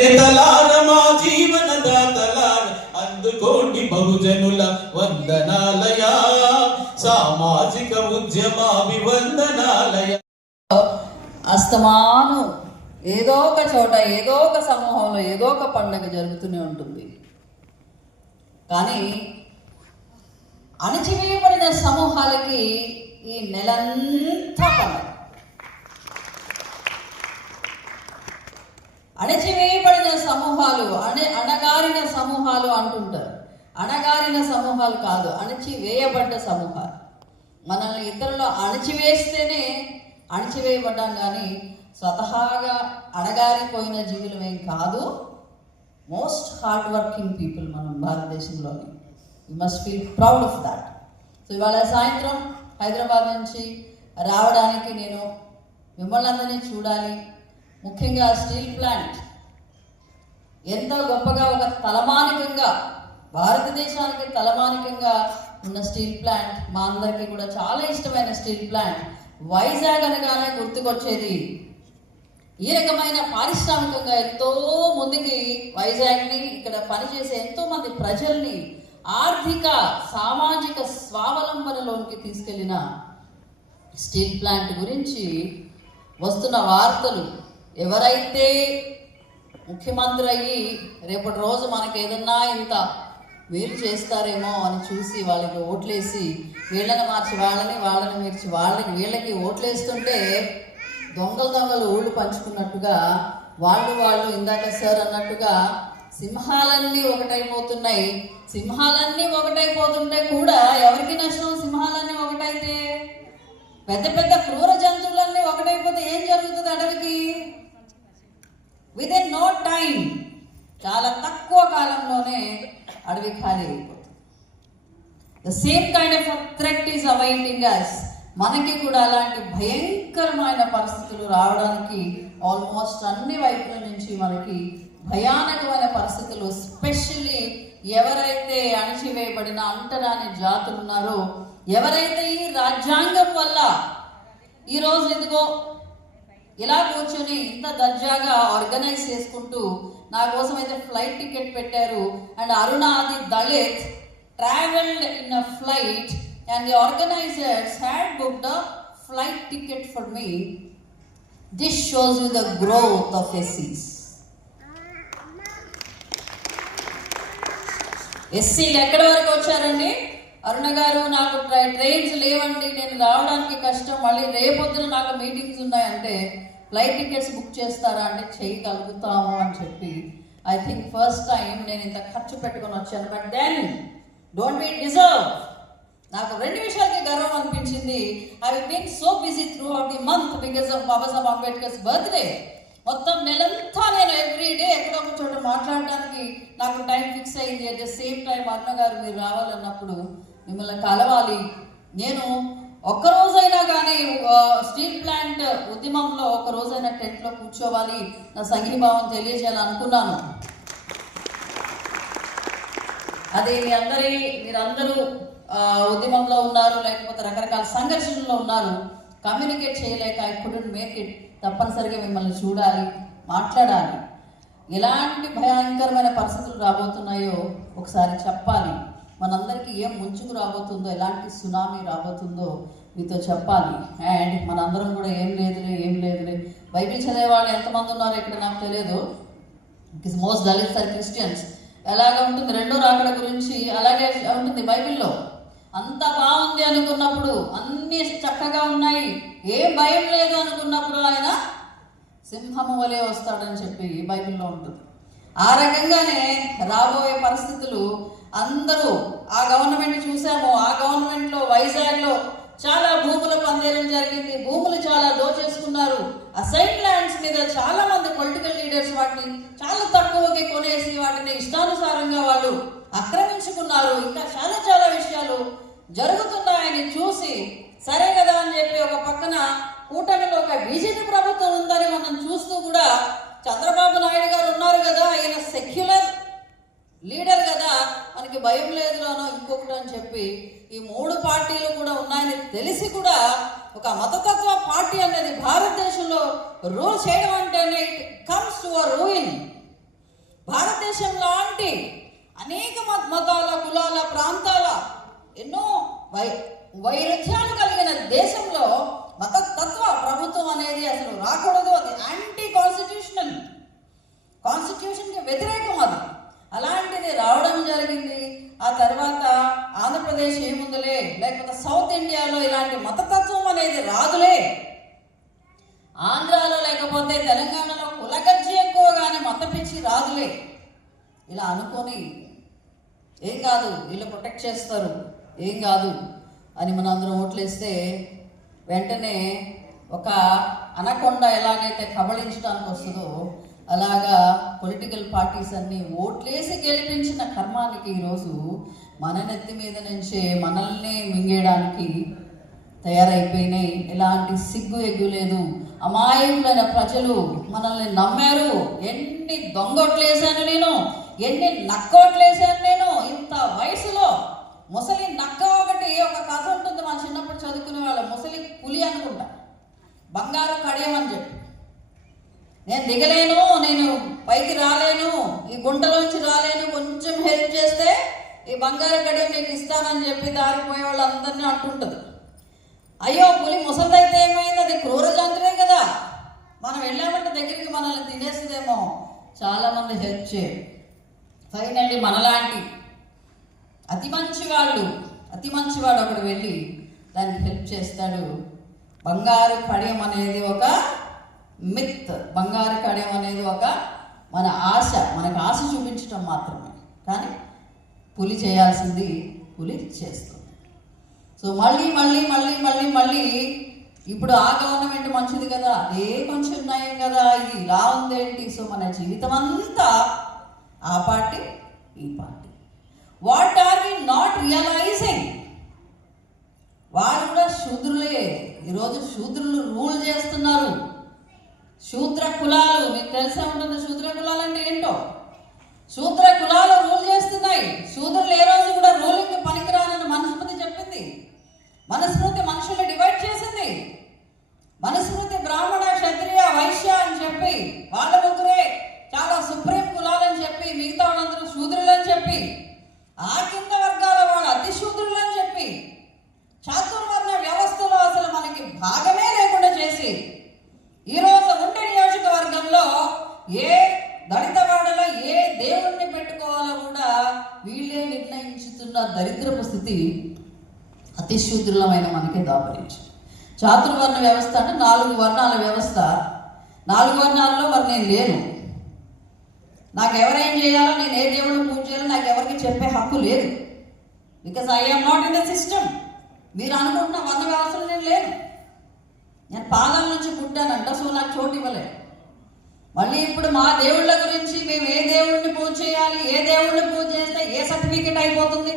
మా జీవన దాతలార అందుకోండి బహుజనుల వందనాలయ, సామాజిక ఉద్యమాభివందనాలయ. అస్తమాను ఏదో ఒక చోట ఏదో ఒక సమూహంలో ఏదో ఒక పండుగ జరుగుతూనే ఉంటుంది. కానీ అణచివేయబడిన సమూహాలకి ఈ నెలంతా పండుగ. అణచివేయబడిన సమూహాలు, అణగారిన సమూహాలు అంటుంటారు. అణగారిన సమూహాలు కాదు, అణచివేయబడ్డ సమూహాలు. మనల్ని ఇతరులు అణచివేస్తేనే అణచివేయబడ్డాం, కానీ స్వతహాగా అణగారిపోయిన జీవులమేం కాదు. మోస్ట్ హార్డ్ వర్కింగ్ పీపుల్ మనం భారతదేశంలోని. You must feel proud of that. So ఇవాళ సాయంత్రం హైదరాబాద్ నుంచి రావడానికి నేను మిమ్మల్ని అందరినీ చూడాలి. ముఖ్యంగా స్టీల్ ప్లాంట్ ఎంతో గొప్పగా ఒక తలమానికంగా, భారతదేశానికి తలమానికంగా ఉన్న స్టీల్ ప్లాంట్, మా అందరికీ కూడా చాలా ఇష్టమైన స్టీల్ ప్లాంట్. వైజాగ్ అనగానే గుర్తుకొచ్చేది ఈ రకమైన పారిశ్రామికంగా ఎంతో ముందుకి వైజాగ్ని, ఇక్కడ పనిచేసే ఎంతో మంది ప్రజల్ని ఆర్థిక సామాజిక స్వావలంబనలోనికి తీసుకెళ్లిన స్టీల్ ప్లాంట్ గురించి వస్తున్న వార్తలు, ఎవరైతే ముఖ్యమంత్రి అయ్యి రేపటి రోజు మనకి ఏదన్నా ఇంత వీలు చేస్తారేమో అని చూసి వాళ్ళకి ఓట్లేసి, వీళ్ళని మార్చి వాళ్ళని, వాళ్ళని మార్చి వాళ్ళకి, వీళ్ళకి ఓట్లేస్తుంటే దొంగలు ఊళ్ళు పంచుకున్నట్టుగా వాళ్ళు ఇందాక సార్ అన్నట్టుగా సింహాలన్నీ ఒకటైపోతున్నాయి. సింహాలన్నీ ఒకటైపోతుంటే కూడా ఎవరికి నష్టం? సింహాలన్నీ ఒకటైతే, పెద్ద పెద్ద క్రూర జంతువులన్నీ ఒకటైపోతే ఏం జరుగుతుంది అడవికి? విదిన్ నో టైం, చాలా తక్కువ కాలంలోనే అడవి ఖాళీ అయిపోతుంది. The same kind of threat is awaiting us. మనకి కూడా అలాంటి భయంకరమైన పరిస్థితులు రావడానికి ఆల్మోస్ట్ అన్ని వైపుల నుంచి మనకి భయానకమైన పరిస్థితులు, ఎస్పెషల్లీ ఎవరైతే అణచివేయబడిన అంటరాని జాతులు ఉన్నారో, ఎవరైతే ఈ రాజ్యాంగం వల్ల ఈరోజు ఇదిగో ఇలా కూర్చొని ఇంత దర్జాగా ఆర్గనైజ్ చేసుకుంటూ నా కోసం అయితే ఫ్లైట్ టికెట్ పెట్టారు. And Aruna the Dalit traveled in a flight and the organizers had booked a flight ticket for me. This shows you the growth of SCs. SCలు ఎక్కడి వరకు వచ్చారండి? అరుణ గారు, నాకు ట్రైన్స్ లేవండి, నేను రావడానికి కష్టం, మళ్ళీ రేపొద్దున నాకు మీటింగ్స్ ఉన్నాయంటే ఫ్లైట్ టికెట్స్ బుక్ చేస్తారా అంటే చేయగలుగుతాము అని చెప్పి, ఐ థింక్ ఫస్ట్ టైం నేను ఇంత ఖర్చు పెట్టుకొని వచ్చాను. But then don't be deserve. నాకు రెండు విషయాలకి గర్వం అనిపించింది. I been so busy throughout the month because of Babasaheb Ambedkar's birthday. మొత్తం నెలంతా నేను ఎవ్రీడే ఎక్కడో ఒక చోట మాట్లాడడానికి నాకు టైం ఫిక్స్ అయింది. At the same time Aruna గారు మీరు రావాలన్నప్పుడు మిమ్మల్ని కలవాలి. నేను ఒక్కరోజైనా కానీ స్టీల్ ప్లాంట్ ఉద్యమంలో ఒక్కరోజైనా టెంట్లో కూర్చోవాలి, నా సంఘీభావం తెలియజేయాలనుకున్నాను. అది మీరందరూ ఉద్యమంలో ఉన్నారు, లేకపోతే రకరకాల సంఘర్షణలో ఉన్నారు, కమ్యూనికేట్ చేయలేక ఐ కుడెంట్ మేక్ ఇట్. తప్పనిసరిగా మిమ్మల్ని చూడాలి, మాట్లాడాలి. ఎలాంటి భయంకరమైన పరిస్థితులు రాబోతున్నాయో ఒకసారి చెప్పాలి. మనందరికీ ఏం ముంచుకు రాబోతుందో, ఎలాంటి సునామీ రాబోతుందో మీతో చెప్పాలి. అండ్ మనందరం కూడా ఏం లేదులే బైబిల్ చదివేవాళ్ళు ఎంతమంది ఉన్నారు ఇక్కడ నాకు తెలియదు. Because most Dalits are Christians. ఎలాగ ఉంటుంది రెండో రాకడ గురించి, అలాగే ఉంటుంది బైబిల్లో. అంత బాగుంది అనుకున్నప్పుడు, అన్నీ చక్కగా ఉన్నాయి, ఏం భయం లేదు అనుకున్నప్పుడు ఆయన సింహము వలె వస్తాడని చెప్పి బైబిల్లో ఉంటుంది. ఆ రకంగానే రాబోయే పరిస్థితులు అందరూ ఆ గవర్నమెంట్ చూసాము. ఆ గవర్నమెంట్లో వైజాగ్లో చాలా భూముల పందేలం జరిగింది, భూములు చాలా దోచేసుకున్నారు. అసైన్ ల్యాండ్స్ మీద చాలా మంది పొలిటికల్ లీడర్స్ వాటిని చాలా తక్కువకి కొనేసి వాటిని ఇష్టానుసారంగా వాళ్ళు ఆక్రమించుకున్నారు. ఇంకా చాలా విషయాలు జరుగుతున్నాయని చూసి సరే కదా అని చెప్పి ఒక పక్కన కూటమిలో ఒక బీజేపీ ప్రభుత్వం ఉందని మనం చూస్తూ కూడా చంద్రబాబు నాయుడు గారు ఉన్నారు కదా, ఆయన సెక్యులర్ లీడర్ కదా, మనకి భయం లేదులోనో ఇంకొకటి అని చెప్పి ఈ మూడు పార్టీలు కూడా ఉన్నాయని తెలిసి కూడా ఒక మతతత్వ పార్టీ అనేది భారతదేశంలో రూల్ చేయడం అంటేనే it comes to a ruin. ఇలాంటి అనేక మతాల, కులాల, ప్రాంతాల ఎన్నో వైరుధ్యాలు కలిగిన దేశంలో మతతత్వ ప్రభుత్వం అనేది అసలు రాకూడదు. అది యాంటీ కాన్స్టిట్యూషనల్, కాన్స్టిట్యూషన్కి వ్యతిరేకం అది. అలాంటిది రావడం జరిగింది. ఆ తర్వాత ఆంధ్రప్రదేశ్ ఏముందులే, లేకపోతే సౌత్ ఇండియాలో ఇలాంటి మతతత్వం అనేది రాదులే, ఆంధ్రాలో లేకపోతే తెలంగాణలో కులగజ్జి ఎక్కువ కానీ మత పిచ్చి రాదులే, ఇలా అనుకొని ఏం కాదు వీళ్ళు ప్రొటెక్ట్ చేస్తారు ఏం కాదు అని మనం అందరం ఓట్లేస్తే వెంటనే ఒక అనకొండ ఎలాగైతే కబళించడానికి వస్తుందో అలాగా పొలిటికల్ పార్టీస్ అన్నీ ఓట్లేసి గెలిపించిన కర్మానికి ఈరోజు మన నెత్తి మీద నుంచే మనల్ని మింగేయడానికి తయారైపోయినాయి. ఎలాంటి సిగ్గు ఎగ్గు లేదు. అమాయకులైన ప్రజలు మనల్ని నమ్మారు. ఎన్ని దొంగొట్లేసాను నేను, ఎన్ని నక్కోట్లేసాను నేను ఇంత వయసులో. ముసలి నక్క ఒకటి, ఒక కథ ఉంటుంది మన చిన్నప్పుడు చదువుకునే వాళ్ళు, ముసలి పులి అనుకుంటా, బంగారు కడియం అని చెప్పి, నేను దిగలేను, నేను పైకి రాలేను, ఈ గుంటలోంచి రాలేను, కొంచెం హెల్ప్ చేస్తే ఈ బంగారు కడియం నీకు ఇస్తానని చెప్పి దారిపోయే వాళ్ళందరినీ అంటుంటుంది. అయ్యో పులి ముసలిదైతే ఏమైంది, అది క్రూర జంతువే కదా, మనం వెళ్ళామంటే దగ్గరికి మనల్ని తినేస్తుందేమో. చాలామంది హెల్ప్ చేయరు. ఫైనల్లీ మనలాంటి అతి మంచివాడు ఒకడు వెళ్ళి దానికి హెల్ప్ చేస్తాడు. బంగారు కడియం అనేది ఒక మిత్, బంగారు కడియం అనేది ఒక మన ఆశ, మనకు ఆశ చూపించడం మాత్రమే. కానీ పులి చేయాల్సింది పులి చేస్తుంది. సో మళ్ళీ ఇప్పుడు ఆ గవర్నమెంట్ మంచిది కదా, అదే కొంచెం నయం కదా, ఇది ఇలా ఉందేంటి. సో మన జీవితం అంతా ఆ పార్టీ ఈ party. What are we not realising? వాళ్ళు కూడా శూద్రులే. ఈరోజు శూద్రులు రూల్ చేస్తున్నారు. శూద్ర కులాలు, మీకు తెలిసే ఉంటుంది శూద్ర కులాలు అంటే ఏంటో. శూద్ర కులాలు రూల్ చేస్తున్నాయి. శూద్రులు ఏ రోజు కూడా రూలింగ్ పనికిరానని మనుస్మృతి చెప్పింది. మనుస్మృతి మనుషుల్ని డివైడ్ చేసింది. మనుస్మృతి బ్రాహ్మణ, క్షత్రియ, వైశ్య అని చెప్పి వాళ్ళ ముగ్గురే చాలా సుప్రీం కులాలని చెప్పి, మిగతా వాళ్ళందరూ శూద్రులు అని చెప్పి, ఆ కింద వర్గాల వాళ్ళు అతి శూద్రులు అని చెప్పి, చాతుర్వర్ణ వ్యవస్థలో అసలు మనకి భాగమే లేకుండా చేసి, ఈరోజు ఉండే నియోజకవర్గంలో ఏ దళిత వాడలో ఏ దేవుణ్ణి పెట్టుకోవాలో కూడా వీళ్ళే నిర్ణయించుతున్న దరిద్రపు స్థితి అతి శూద్రులమైన మనకి దాపరించింది. చాతుర్వర్ణ వ్యవస్థ అంటే 4 వర్ణాల వ్యవస్థ. 4 వర్ణాల్లో మరి నేను లేను. నాకు ఎవరేం చేయాలో, నేను ఏ దేవుడిని పూజ చేయాలో నాకు ఎవరికి చెప్పే హక్కు లేదు. Because I am not in the system. మీరు అనుకుంటున్న వర్ణ వ్యవస్థలో నేను లేను. నేను పాదాల నుంచి పుట్టానంట, సో నాకు చోటు ఇవ్వలేదు. మళ్ళీ ఇప్పుడు మా దేవుళ్ళ గురించి మేము ఏ దేవుడిని పూజ చేయాలి, ఏ దేవుడిని పూజ చేస్తే ఏ సర్టిఫికెట్ అయిపోతుంది,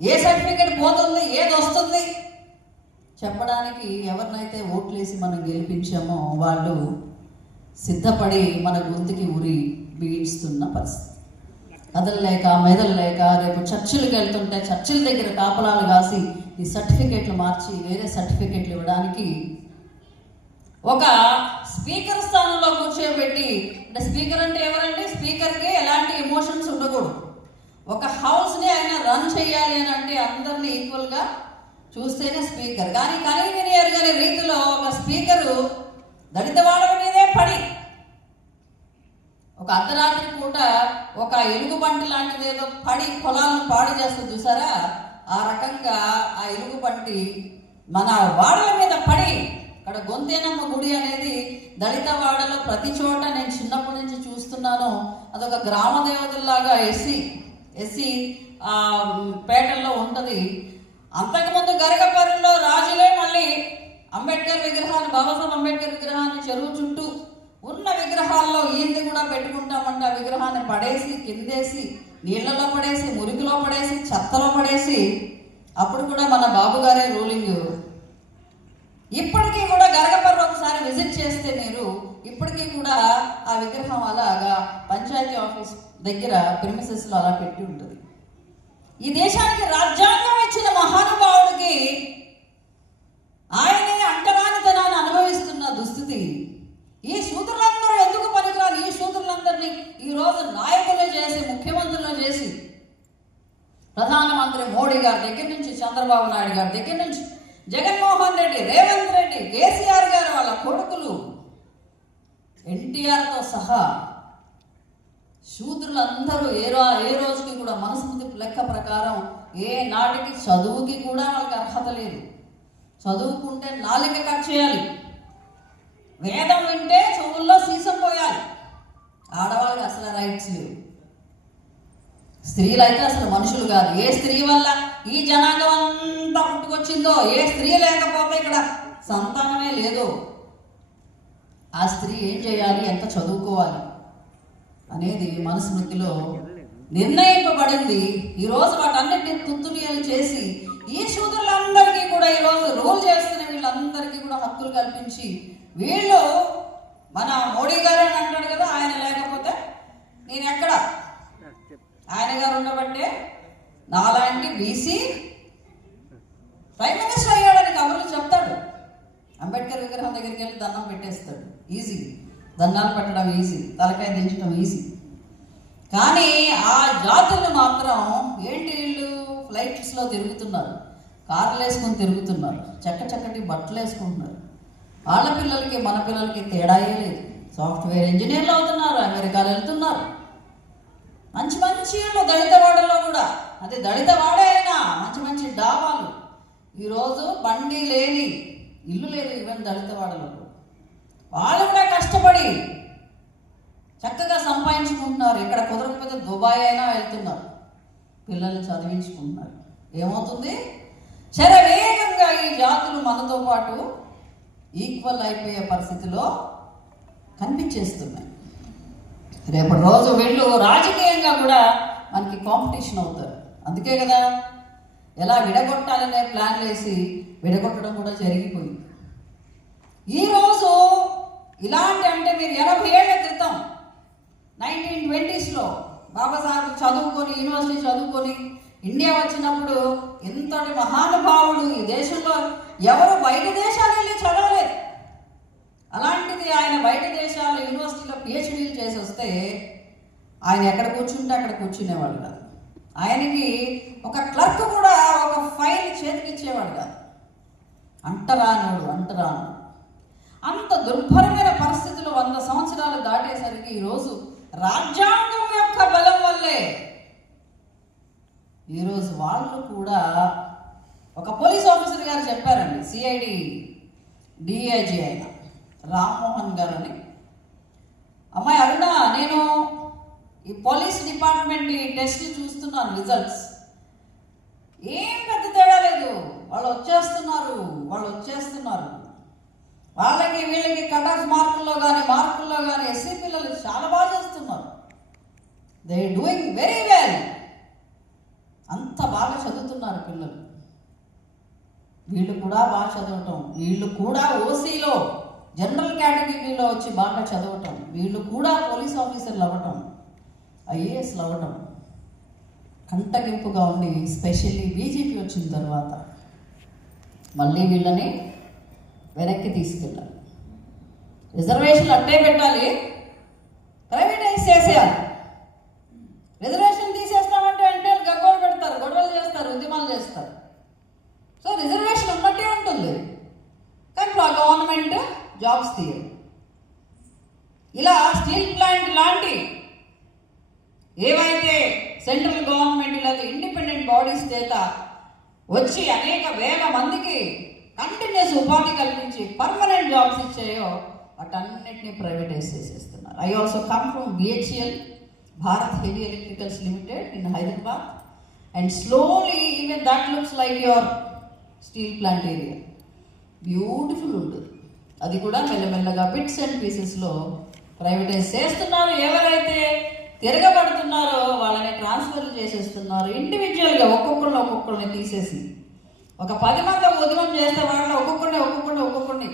ఏ సర్టిఫికెట్ పోతుంది, ఏది వస్తుంది చెప్పడానికి ఎవరినైతే ఓట్లేసి మనం గెలిపించామో వాళ్ళు సిద్ధపడి మన గొంతుకి ఉరి బిగిస్తున్న పరిస్థితి. కదలలేక మెదలలేక రేపు చర్చిలకు వెళ్తుంటే చర్చిల దగ్గర కాపలాలు కాసి ఈ సర్టిఫికెట్లు మార్చి వేరే సర్టిఫికెట్లు ఇవ్వడానికి ఒక స్పీకర్ స్థానంలో కూర్చోబెట్టి, అంటే స్పీకర్ అంటే ఎవరంటే స్పీకర్కి ఎలాంటి ఎమోషన్స్ ఉండకూడదు. ఒక హౌస్ని ఆయన రన్ చేయాలి అని అంటే అందరినీ ఈక్వల్గా చూస్తేనే స్పీకర్. కానీ కన్వీనియర్ గారి రీతిలో ఒక స్పీకరు దళిత వాళ్ళ మీదే పడి ఒక అర్ధరాత్రి పూట ఒక ఎలుగుబంటి లాంటిది ఏదో పడి పొలాలను పాడు చేస్తుంది చూసారా, ఆ రకంగా ఆ ఎలుగుబంటి మన వాడల మీద పడి, అక్కడ గొంతేనమ్మ గుడి అనేది దళిత వాడలో ప్రతి చోట నేను చిన్నప్పటి నుంచి చూస్తున్నాను. అదొక గ్రామ దేవతల్లాగా ఎస్సీ పేటల్లో ఉంటుంది. అంతకుముందు గరగపల్లిలో రాజులే మళ్ళీ అంబేద్కర్ విగ్రహాన్ని, బాబాసాహెబ్ అంబేద్కర్ విగ్రహాన్ని చెరువు చుట్టూ ఉన్న విగ్రహాల్లో ఈయన్ని కూడా పెట్టుకుంటామంటే ఆ విగ్రహాన్ని పడేసి కిందేసి నీళ్లలో పడేసి మురికిలో పడేసి చెత్తలో పడేసి అప్పుడు కూడా మన బాబు గారే రూలింగ్. ఇప్పటికీ కూడా గరగపర్రు ఒకసారి విజిట్ చేస్తే మీరు ఇప్పటికీ కూడా ఆ విగ్రహం అలాగా పంచాయతీ ఆఫీస్ దగ్గర ప్రిమిసెస్లో అలా పెట్టి ఉంటుంది. ఈ దేశానికి రాజ్యాంగం ఇచ్చిన మహానుభావుడికి ఆయనే అంటరానితనాన్ని అనుభవిస్తున్న దుస్థితి. ఈ శూద్రులందరూ ఎందుకు పనికిరాని ఈ శూద్రులందరినీ ఈరోజు నాయకులే చేసి, ముఖ్యమంత్రులను చేసి, ప్రధానమంత్రి మోడీ గారి దగ్గర నుంచి, చంద్రబాబు నాయుడు గారి దగ్గర నుంచి, జగన్మోహన్ రెడ్డి, రేవంత్ రెడ్డి, కేసీఆర్ గారు, వాళ్ళ కొడుకులు, ఎన్టీఆర్తో సహా శూద్రులందరూ ఏ రోజుకి కూడా మనుస్మృతి లెక్క ప్రకారం ఏ నాటికి చదువుకి కూడా వాళ్ళకి అర్హత లేదు. చదువుకుంటే నాలుక కట్ చేయాలి, వేదం వింటే చెవుల్లో సీసం పోయాలి. ఆడవాళ్ళకి అసలు రైట్స్ లేవు. స్త్రీలు అయితే అసలు మనుషులు కాదు. ఏ స్త్రీ వల్ల ఈ జనాంగం అంతా పుట్టుకొచ్చిందో, ఏ స్త్రీ లేకపోతే ఇక్కడ సంతానమే లేదు. ఆ స్త్రీ ఏం చేయాలి, ఎంత చదువుకోవాలి అనేది మనుస్మృతిలో నిర్ణయింపబడింది. ఈరోజు వాటన్నిటిని తుత్తునియలు చేసి ఈ శూద్రులందరికీ కూడా ఈరోజు రూల్ చేస్తున్న వీళ్ళందరికీ కూడా హక్కులు కల్పించి, వీళ్ళు మన మోడీ గారు అని అంటాడు కదా, ఆయన లేకపోతే నేను ఎక్కడ, ఆయన గారు ఉండబట్టే నాలాంటి బీసీ ప్రైమ్ మినిస్టర్ అయ్యాడని కబుర్లు చెప్తాడు. అంబేద్కర్ విగ్రహం దగ్గరికి వెళ్ళి దండం పెట్టేస్తాడు. ఈజీ, దండాలు పెట్టడం ఈజీ, తలకాయ దించడం ఈజీ. కానీ ఆ జాతులు మాత్రం ఏంటి, వీళ్ళు ఫ్లైట్స్లో తిరుగుతున్నారు, కార్లు వేసుకొని తిరుగుతున్నారు, చక్కటి బట్టలు వేసుకుంటున్నారు. వాళ్ళ పిల్లలకి మన పిల్లలకి తేడాయే లేదు. సాఫ్ట్వేర్ ఇంజనీర్లు అవుతున్నారు, అమెరికాలో వెళ్తున్నారు. మంచి వాళ్ళు దళిత వాడల్లో కూడా, అదే దళిత వాడే అయినా మంచి డాబాలు. ఈరోజు బండి లేని ఇల్లు లేదు ఈవెన్ దళిత వాడలో. వాళ్ళు కూడా కష్టపడి చక్కగా సంపాదించుకుంటున్నారు. ఇక్కడ కుదరకపోతే దుబాయ్ అయినా వెళ్తున్నారు, పిల్లల్ని చదివించుకుంటున్నారు. ఏమవుతుంది, శరవేగంగా ఈ జాతులు మనతో పాటు ఈక్వల్ అయిపోయే పరిస్థితిలో కనిపించేస్తున్నాయి. రేపటి రోజు వీళ్ళు రాజకీయంగా కూడా మనకి కాంపిటీషన్ అవుతారు. అందుకే కదా ఎలా విడగొట్టాలనే ప్లాన్లు వేసి విడగొట్టడం కూడా జరిగిపోయింది. ఈరోజు ఇలాంటి అంటే మీరు 80 ఏళ్ల క్రితం 1920s బాబాసాహెబ్ చదువుకొని, యూనివర్సిటీ చదువుకొని ఇండియా వచ్చినప్పుడు ఎంతటి మహానుభావుడు, ఈ దేశంలో ఎవరు బయట దేశాలు వెళ్ళి చదవలేదు. అలాంటిది ఆయన బయట దేశాల యూనివర్సిటీలో పిహెచ్డీలు చేసి వస్తే ఆయన ఎక్కడ కూర్చుంటే అక్కడ కూర్చునేవాడు కాదు. ఆయనకి ఒక క్లర్క్ కూడా ఒక ఫైల్ చేతికి ఇచ్చేవాడు కాదు. అంటరాను. అంత దుర్భరమైన పరిస్థితులు 100 సంవత్సరాలు దాటేసరికి ఈరోజు రాజ్యాంగం యొక్క బలం వల్లే ఈరోజు వాళ్ళు కూడా, ఒక పోలీస్ ఆఫీసర్ గారు చెప్పారండి, సిఐడి డిఐజీ అయిన రామ్మోహన్ గారు అని, అమ్మాయి అరుణ, నేను ఈ పోలీస్ డిపార్ట్మెంట్ టెస్ట్లు చూస్తున్నాను, రిజల్ట్స్ ఏం పెద్ద తేడా లేదు, వాళ్ళు వచ్చేస్తున్నారు. వాళ్ళకి వీళ్ళకి కట్ ఆఫ్ మార్కుల్లో కానీ ఎస్సీ పిల్లలు చాలా బాగా చేస్తున్నారు. They doing very well. అంత బాగా చదువుతున్నారు పిల్లలు. వీళ్ళు కూడా బాగా చదవటం, వీళ్ళు కూడా ఓసీలో జనరల్ కేటగిరీలో వచ్చి బాగా చదవటం, వీళ్ళు కూడా పోలీస్ ఆఫీసర్లు అవ్వటం, ఐఏఎస్లు అవ్వటం కంటగింపుగా ఉండి, స్పెషల్లీ బీజేపీ వచ్చిన తర్వాత మళ్ళీ వీళ్ళని వెనక్కి తీసుకెళ్ళాలి. రిజర్వేషన్లు అట్టే పెట్టాలి, ప్రైవేటైజ్ చేసేయాలి. రిజర్వేషన్ తీసేస్తామంటే అంటే గగ్గోలు పెడతారు, గొడవలు చేస్తారు, ఉద్యమాలు చేస్తారు. సో రిజర్వేషన్ ఉన్నట్టే ఉంటుంది, కానీ గవర్నమెంట్ జాబ్స్ తీయరు. ఇలా స్టీల్ ప్లాంట్ లాంటి ఏవైతే సెంట్రల్ గవర్నమెంట్ లేదా ఇండిపెండెంట్ బాడీస్ చేత వచ్చి అనేక వేల మందికి కంటిన్యూస్ ఉపాధి కల్పించి పర్మనెంట్ జాబ్స్ ఇచ్చాయో వాటన్నిటిని ప్రైవేటైజ్ చేసేస్తున్నారు. I also come from BHEL, Bharat heavy electricals limited in Hyderabad, and slowly even that looks like your steel plant area. Beautiful ఉంటుంది. అది కూడా మెల్లమెల్లగా బిట్స్ అండ్ పీసెస్లో ప్రైవేటైజ్ చేస్తున్నారు. ఎవరైతే తిరగబడుతున్నారో వాళ్ళని ట్రాన్స్ఫర్లు చేసేస్తున్నారు. ఇండివిజువల్గా ఒక్కొక్కరిని తీసేసి, ఒక 10 మంది ఉద్యమం చేస్తే వాళ్ళు ఒక్కొక్కరిని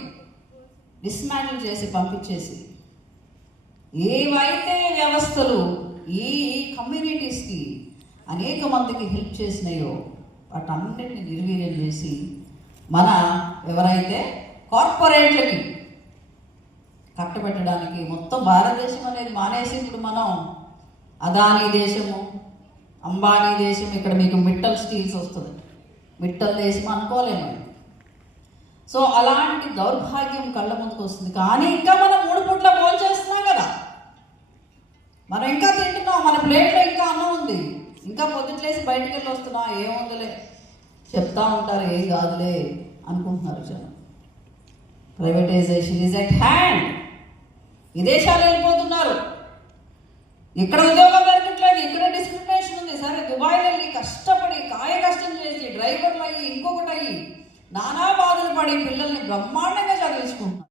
డిస్మాంటిల్ చేసి పంపించేసి, ఏవైతే వ్యవస్థలు ఈ కమ్యూనిటీస్కి అనేక మందికి హెల్ప్ చేసినాయో వాటన్నిటిని నిర్వీర్యం చేసి, మన ఎవరైతే కార్పొరేట్లకి కట్టబెట్టడానికి మొత్తం భారతదేశం అనేది మానేసి ఇప్పుడు మనం అదానీ దేశము, అంబానీ దేశం, ఇక్కడ మీకు మిట్టల్ స్టీల్స్ వస్తుంది. మిట్టల్ దేశం అనుకోలేము. సో అలాంటి దౌర్భాగ్యం కళ్ళ ముందుకు వస్తుంది. కానీ ఇంకా మనం 3 పూట్ల భోజనం చేస్తున్నాం కదా, మనం ఇంకా తింటున్నాం, మన ప్లేట్లో ఇంకా అన్నం ఉంది. ఇంకా పొద్దుట్లేసి బయటికి వెళ్ళి వస్తున్నా, ఏముందిలే చెప్తా ఉంటారు, ఏం కాదులే అనుకుంటున్నారు జనం. Privatisation is at hand. విదేశాలు వెళ్ళిపోతున్నారు, ఇక్కడ ఉద్యోగం దొరకట్లేదు, ఇక్కడ డిస్క్రిమినేషన్ ఉంది. సరే దుబాయ్ వెళ్ళి కష్టపడి కాయ కష్టం చేసి డ్రైవర్లు అయ్యి ఇంకొకటి అయ్యి నానా బాధలు పడి పిల్లల్ని బ్రహ్మాండంగా చదివించుకుంటున్నారు.